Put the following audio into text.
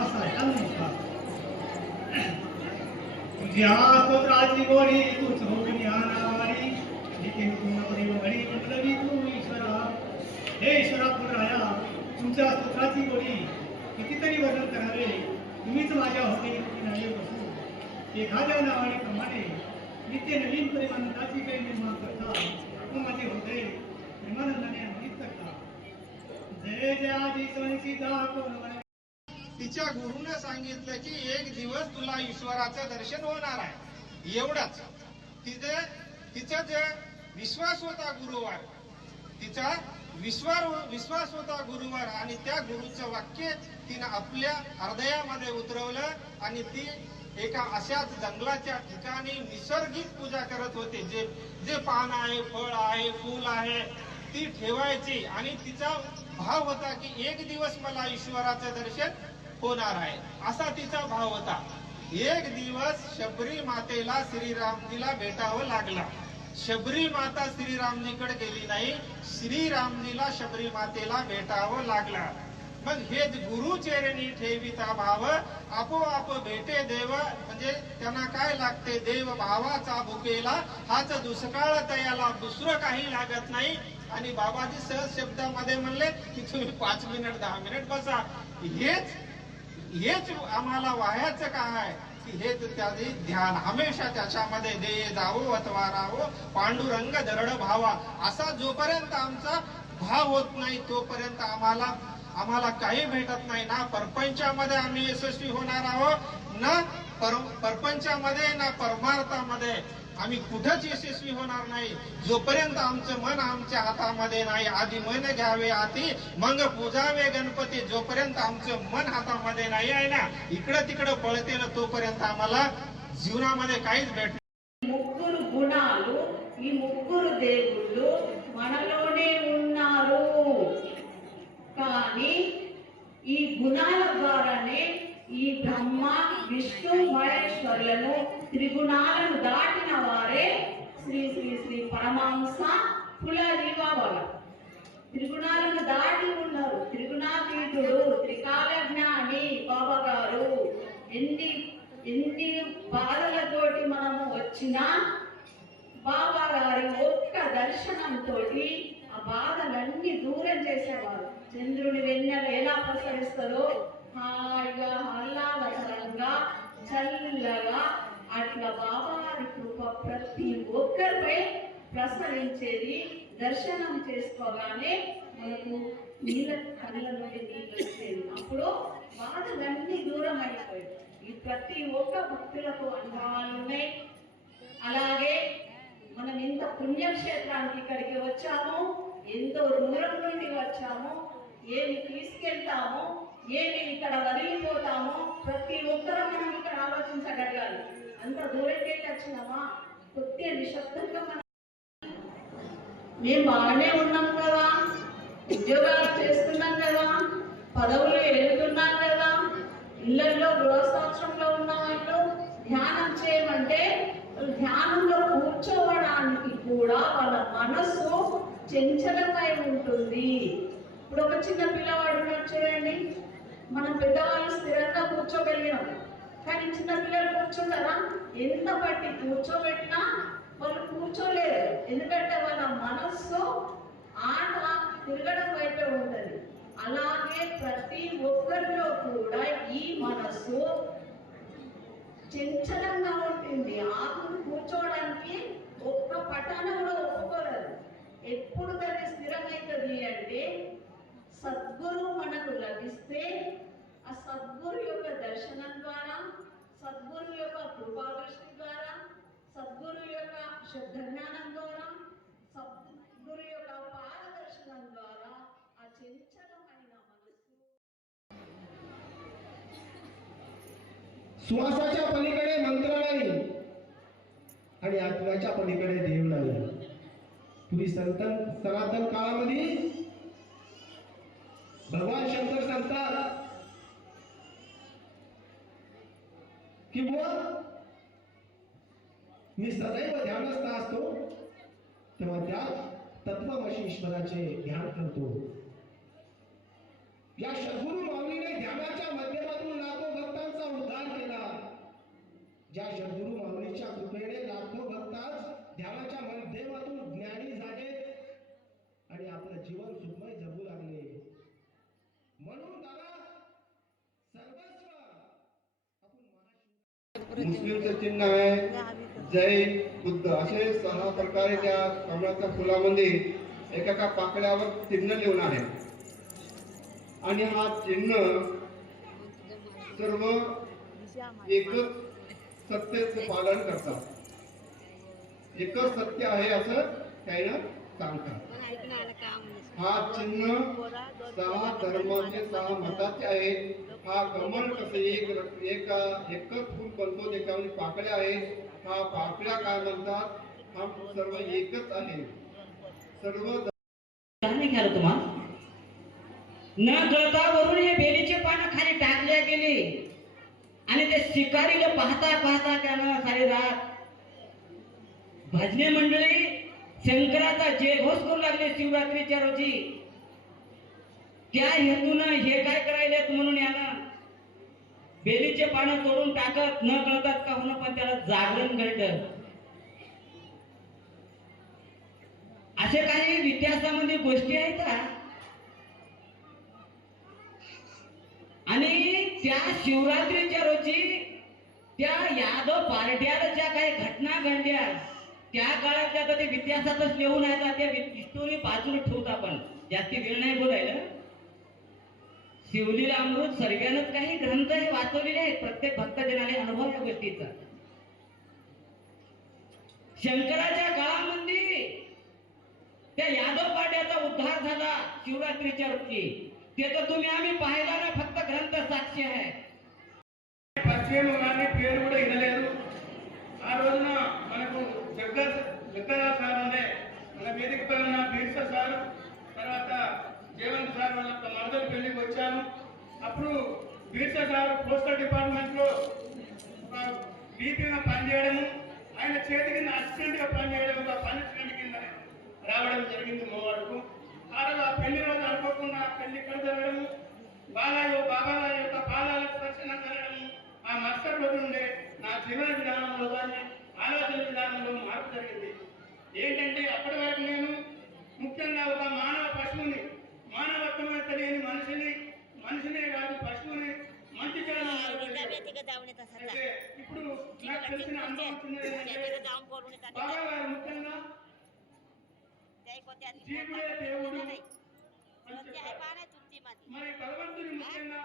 वासायला नमस्कार. तुझ्या स्तोत्राची गोडी तूच हो ज्ञानावारी जिथे पूर्णपणे वळी मंडळी तू ईश्वरा. हे ईश्वरा पुराया तुमच्या स्तोत्राची गोडी कितीतरी वर्णन करावे. तुम्हीच माझ्या होते नाही बसू एखाद्या नावाने प्रमाणे नित्य नवीन प्रेमानंदाची काही निर्माण करता. तू माझे होते प्रेमानंदाने अमृत करता. जय जयाची सोनीसीता कोण तिच्या गुरुने सांगितलं की एक दिवस तुला ईश्वराचं दर्शन होणार आहे. एवढंच तिचा जे विश्वास होता गुरुवर, तिचा विश्वास होता गुरुवर आणि त्या गुरुचं वाक्य तिनं आपल्या हृदयामध्ये उतरवलं आणि ती एका अशाच जंगलाच्या ठिकाणी निसर्गिक पूजा करत होते. जे पान आहे, फळ आहे, फूल आहे ती ठेवायची आणि तिचा भाव होता की एक दिवस मला ईश्वराचं दर्शन होणार आहे, असा तिचा भाव होता. एक दिवस शबरी मातेला श्रीरामजीला भेटावं लागला. शबरी माता श्रीरामजीकडे गेली नाही, श्रीरामजीला शबरी मातेला भेटावं लागला. मग हे गुरु चरणी ठेविता भाव आपोआप भेटे देव. म्हणजे त्यांना काय लागते, देव भावाचा भुकेला हाच दुष्काळ तयाला, दुसरं काही लागत नाही. आणि बाबाजी सहज शब्दामध्ये म्हणले की तुम्ही 5 मिनिट 10 मिनिट बसा. हेच आम्हाला वाह्याचं काय आहे की हेच त्याचे ध्यान हमेशा त्याच्यामध्ये दे जावो अथवा राहो पांडुरंग दरड भावा. असा जोपर्यंत आमचा भाव होत नाही तोपर्यंत आम्हाला काही भेटत नाही. ना परपंचामध्ये आम्ही यशस्वी होणार आहोत, ना परपंचामध्ये ना परमार्थामध्ये आम्ही कुठंच यशस्वी होणार नाही जोपर्यंत आमचं मन आमच्या हातामध्ये नाही. आधी मन घ्यावे हाती मग पूजावे गणपती. जोपर्यंत आमचं मन हातामध्ये नाही आहे ना, इकडं तिकडं पळते ना, तोपर्यंत आम्हाला जीवनामध्ये काहीच भेट. ముగ్గురు గుణాలు ఈ ముగ్గురు దేవుళ్ళు మనలోనే ఉన్నారు. కానీ ఈ గుణాల ద్వారానే ఈ బ్రహ్మ విష్ణు మహేశ్వరులను త్రిగుణాలను దాటిన వారే శ్రీ శ్రీ శ్రీ పరమాంస పులరివాల. త్రిగుణాలను దాటి ఉన్నారు. త్రిగుణాతీతుడు త్రికాల జ్ఞాని బాబా గారు. ఎన్ని బాధలతోటి మనము వచ్చినా బాబా గారి ఒక్క దర్శనంతో ఆ బాధలన్నీ దూరం చేసేవారు. చంద్రుని వెన్నెల ఎలా ప్రసరిస్తారో హాయిగా ఆహ్లాదకరంగా చల్లగా అట్లా బాబా గారి కృప ప్రతి ఒక్కరిపై ప్రసరించేది. దర్శనం చేసుకోగానే మనకు నీళ్ళ కళ్ళ నుండి నీళ్ళు వచ్చేది. అప్పుడు బాధలన్నీ దూరం అయిపోయాయి. ఈ ప్రతి ఒక్క భక్తులకు అనుభవాలు ఉన్నాయి. అలాగే మనం ఎంత పుణ్యక్షేత్రానికి ఇక్కడికి వచ్చామో, ఎంతో దూరం నుండి వచ్చామో, ఏమి తీసుకెళ్తామో, ఏమి ఇక్కడ వదిలిపోతామో ప్రతి ఒక్కరూ మనం ఇక్కడ ఆలోచించగలగాలి. అంత దూరంకి వెళ్ళి వచ్చినామా కొద్ది నిశ్శబ్దంగా మనం మేము బాగానే ఉన్నాం కదా, ఉద్యోగాలు చేస్తున్నాం కదా, పదవులు వెళ్తున్నాం కదా, ఇళ్లలో గృహస్థాశ్రమంలో ఉన్న వాళ్ళు ధ్యానం చేయమంటే ధ్యానంలో కూర్చోవడానికి కూడా వాళ్ళ మనస్సు చంచలమై ఉంటుంది. ఇప్పుడు ఒక చిన్న పిల్లవాడు ఉన్నాడు చూడండి, మనం పెద్దవాళ్ళు స్థిరంగా కూర్చోగలిగినాం, కానీ చిన్న పిల్లలు కూర్చుంటారా? ఎంత బట్టి కూర్చోబెట్టినా వాళ్ళు కూర్చోలేరు. ఎందుకంటే వాళ్ళ మనస్సు ఆట తిరగడం వైపే ఉంటుంది. అలాగే ప్రతి ఒక్కరిలో కూడా ఈ మనస్సు చంచలంగా ఉంటుంది. ఆకులు కూర్చోవడానికి ఒక్క పటాన కూడా ఒప్పుకోలేదు. ఎప్పుడు దాన్ని స్థిరమవుతుంది అంటే సద్గురు మనకు లభిస్తే, ఆ సద్గురు యొక్క దర్శనం ద్వారా, సద్గురు యొక్క కృపాదృష్టి ద్వారా, సద్గురు యొక్క శుద్ధజ్ఞానం ద్వారా, సద్గురు యొక్క పారదర్శనం ద్వారా ఆ చంచలమైన మనసు श्वासाच्या पलीकडे मंत्र नाही आणि आत्म्याच्या पलीकडे देव नाही. पूर्वी सनातन काळामध्ये भगवान शंकर सांगतात की मी सदैव ध्यानस्थ असतो, तेव्हा त्या तत्वमशी ईश्वराचे ध्यान करतो. या सद्गुरु माऊलीने ध्यानाच्या माध्यमातून मुस्लिमचं चिन्ह आहे, जय बुद्ध, असे 6 प्रकारे त्या कमळाच्या फुलामध्ये एका पाकळ्यावर चिन्ह लिहून आहे. आणि हा चिन्ह सर्व एकच सत्याचं पालन करतात. एकच सत्य आहे असं त्यानं सांगतात. हा चिन्ह 6 धर्माचे 6 मताचे आहे. हा कमळ कसं एकच फूल बनतो, त्याच्यावर पाकळ्या आहेत. हा पाकळ्या काय म्हणतात, हा सर्व एकच आहे. सर्व नाही घ्याल तुम्हाला न कळता वरून हे बेलीचे पानं खाली टाकल्या गेली आणि ते शिकारीला पाहता पाहता त्यानं सारी रात भजने मंडळी शंकराचा जयघोष करू लागले शिवरात्रीच्या रोजी. त्या हेतून हे काय करायलेत म्हणून यानं बेलीचे पानं तोडून टाकत न कळतात का होणं, पण त्याला जागरण घडलं. असे काही इतिहासामध्ये गोष्टी आहेत का? आणि त्या शिवरात्रीच्या रोजी त्या यादव पार्ट्याला ज्या काही घटना घडल्या त्या काळातल्या आता ते इतिहासातच लिहून आहेत. त्या हिस्टोरी बाजूला ठेवत आपण, जास्ती वेळ नाही बोलायला. शिवलीला अमृत सर्वांनाच काही ग्रंथ हे वाचवलेले आहेत, प्रत्येक भक्तजनाने अनुभव या गोष्टीचा. शंकराच्या काळामध्ये त्या यादव पाड्याचा उद्धार झाला शिवरात्रीच्या रोजी. ते तर तुम्ही आम्ही पाहिला ना, फक्त ग्रंथ साक्षी आहे. పశ్చిమ గాని పేరు కూడా వినలేదు. ఆ రోజున మనకు జగ్గరావు సార్ ఉండే, మన వేదిక పైన ఉన్న బీర్సా సార్, తర్వాత జయవంత్ సార్ వాళ్ళ మరదలు పెళ్లికి వచ్చాను. అప్పుడు బీర్సా సార్ పోస్టల్ డిపార్ట్మెంట్ లో డీపీగా పనిచేయడము, ఆయన చేతి కింద అసిస్టెంట్ గా పనిచేయడం, ఒక పనిష్మెంట్ కింద రావడం జరిగింది మోవాడుకు. ఆ రోజు ఆ పెళ్లి రోజు అనుకోకుండా పెళ్లి ఇక్కడ జరగడము, బాబాల యొక్క పాదాల స్పర్శన కలగడము, ఆ మరుసటి రోజు నుండే నా జీవన విధానంలో కానీ ఆలోచన విధానంలో మార్పు జరిగింది. ఏంటంటే అప్పటి వరకు నేను ముఖ్యంగా ఒక మానవ పశువుని, మానవత్వమే తెలియని మనిషిని కాదు పశువుని మంచి చేయడం. అయితే ఇప్పుడు నాకు తెలిసిన అనుభవం బాబా గారు ముఖ్యంగా జీవుడే దేవుడు అని చెప్పారు. మరి భగవంతుని ముఖ్యంగా